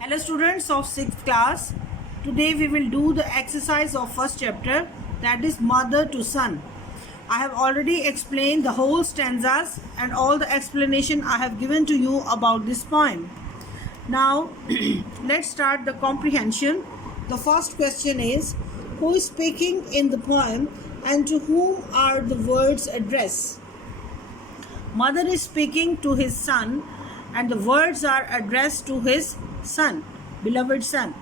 Hello students of 6th class. Today we will do the exercise of first chapter, that is mother to son. I have already explained the whole stanzas and all the explanation I have given to you about this poem. Now let's start the comprehension. The first question is, who is speaking in the poem and to whom are the words addressed? Mother is speaking to his son and the words are addressed to his son, beloved son.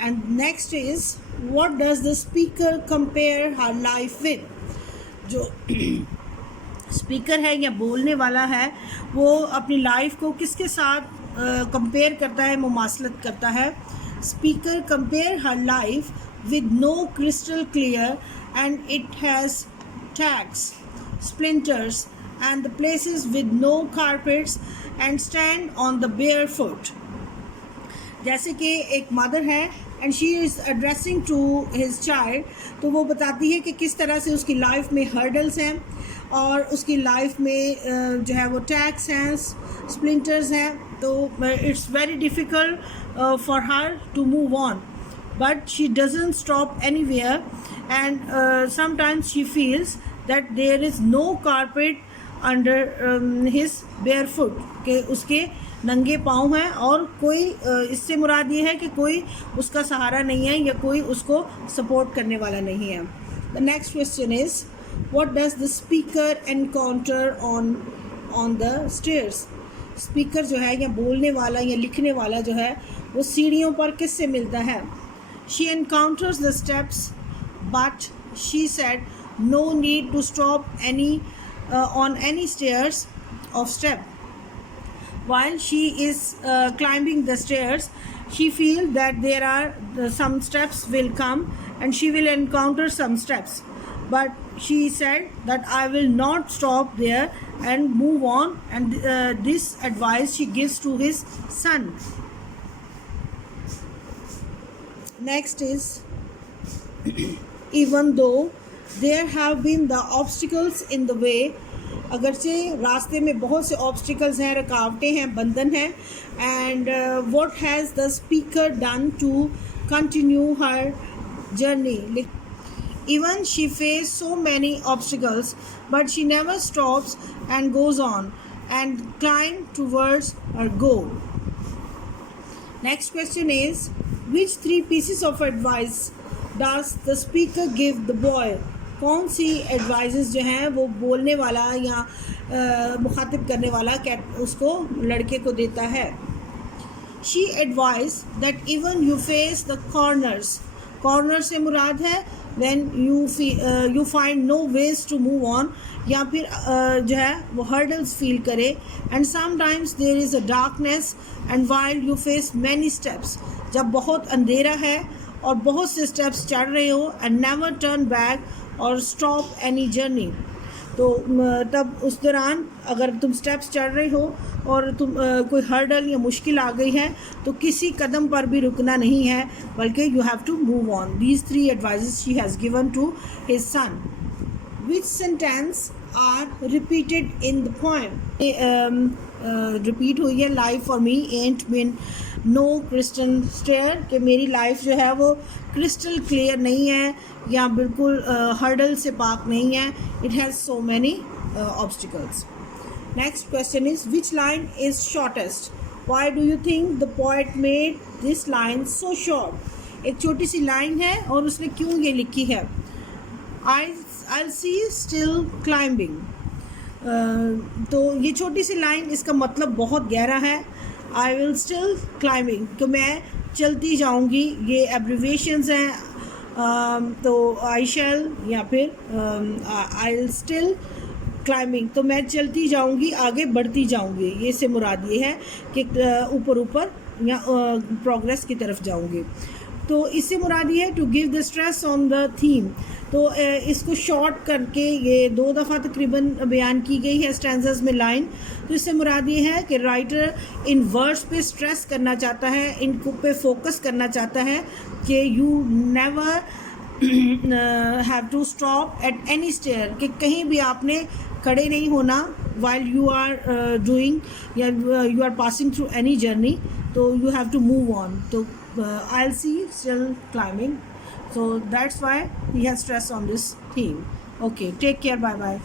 And next is, what does the speaker compare her life with? जो स्पीकर है या बोलने वाला है वो अपनी लाइफ को किसके साथ कंपेयर करता है, मुमासलत करता है. Speaker compare her life with no crystal clear and it has tags, splinters and the places with no carpets and stand on the bare foot. जैसे कि एक मदर है and she is addressing to his child, तो वो बताती है कि किस तरह से उसकी लाइफ में हर्डल्स हैं और उसकी लाइफ में जो है वो टैक्स हैं, स्प्लिंटर्स हैं. तो it's very difficult for her to move on, but she doesn't stop anywhere and sometimes she feels that there is no carpet under his bare foot, कि उसके नंगे पाँव हैं और कोई इससे मुराद ये है कि कोई उसका सहारा नहीं है या कोई उसको सपोर्ट करने वाला नहीं है. The next question is, what does the speaker encounter on the stairs? Speaker जो है या बोलने वाला या लिखने वाला जो है वो सीढ़ियों पर किससे मिलता है? She encounters the steps, but she said no need to stop on any stairs of step. While she is climbing the stairs, she feels that there are some steps will come and she will encounter some steps. But she said that I will not stop there and move on, and this advice she gives to his son. Next is, even though there have been the obstacles in the way, अगरचे रास्ते में बहुत से ऑब्स्टिकल्स हैं, रुकावटें हैं, बंधन हैं, and what has the speaker done to continue her journey? Even she faced so many obstacles, but she never stops and goes on and climb towards her goal. Next question is, which three pieces of advice does the speaker give the boy? कौन सी एडवाइजेस जो हैं वो बोलने वाला या मुखातिब करने वाला उसको लड़के को देता है? She advised that even you face the corners. Corner से मुराद है when you find no ways to move on, या फिर जो है वो hurdles फील करे, and sometimes there is a darkness and while you face many steps, जब बहुत अंधेरा है और बहुत से स्टेप्स चढ़ रहे हो, and never turn back और stop any journey. तो तब उस दौरान अगर तुम स्टेप्स चढ़ रहे हो और तुम कोई हर्डल या मुश्किल आ गई है तो किसी कदम पर भी रुकना नहीं है, बल्कि you have to move on. These three advises she has given to his son. Which sentence are repeated in the poem? Repeat हुई है, life for me ain't been no crystal clear, कि मेरी लाइफ जो है वो क्रिस्टल क्लियर नहीं है या बिल्कुल हर्डल से पाक नहीं है. It has so many obstacles. Next question is, which line is shortest? Why do you think the poet made this line so short? एक छोटी सी लाइन है और उसने क्यों ये लिखी है? I'll see still climbing. तो ये छोटी सी लाइन, इसका मतलब बहुत गहरा है. आई विल स्टिल क्लाइंबिंग, तो मैं चलती जाऊंगी. ये एब्रीवेशंस हैं, तो आई शैल या फिर आई विल स्टिल क्लाइंबिंग, तो मैं चलती जाऊंगी, आगे बढ़ती जाऊंगी. ये से मुराद ये है कि ऊपर ऊपर या प्रोग्रेस की तरफ जाऊंगी. तो इससे मुराद ये है to give the stress on the theme. तो इसको शॉर्ट करके ये 2 दफ़ा तकरीबन बयान की गई है स्टैंजर्स में लाइन. तो इससे मुराद ये है कि राइटर इन वर्ड्स पे स्ट्रेस करना चाहता है, इनको पे फोकस करना चाहता है कि you never have to stop at any stair, कि कहीं भी आपने खड़े नहीं होना while you are doing you are passing through any journey, so you have to move on. So I'll see still climbing, so that's why he has stress on this theme. Okay, take care, bye bye.